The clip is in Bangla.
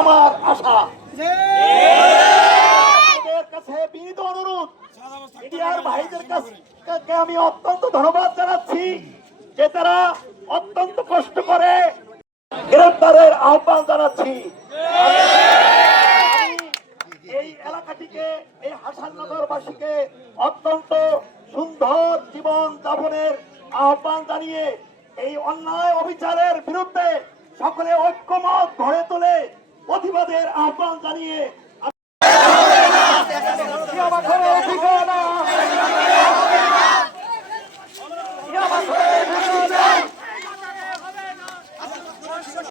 আমার আশা। কাছে বিনীত অনুরোধ মিডিয়ার ভাইদের কাছে আমি অত্যন্ত ধন্যবাদ জানাচ্ছি যে তারা অত্যন্ত কষ্ট করে গ্রেফতারের আহ্বান জানাচ্ছি। এই এলাকাটিকে এই হাসাননগরবাসীকে অত্যন্ত সুন্দর জীবন যাপনের আহ্বান জানিয়ে এই অন্যায় অবিচারের বিরুদ্ধে সকলে ঐক্যমত প্রতিবাদের আহ্বান জানিয়ে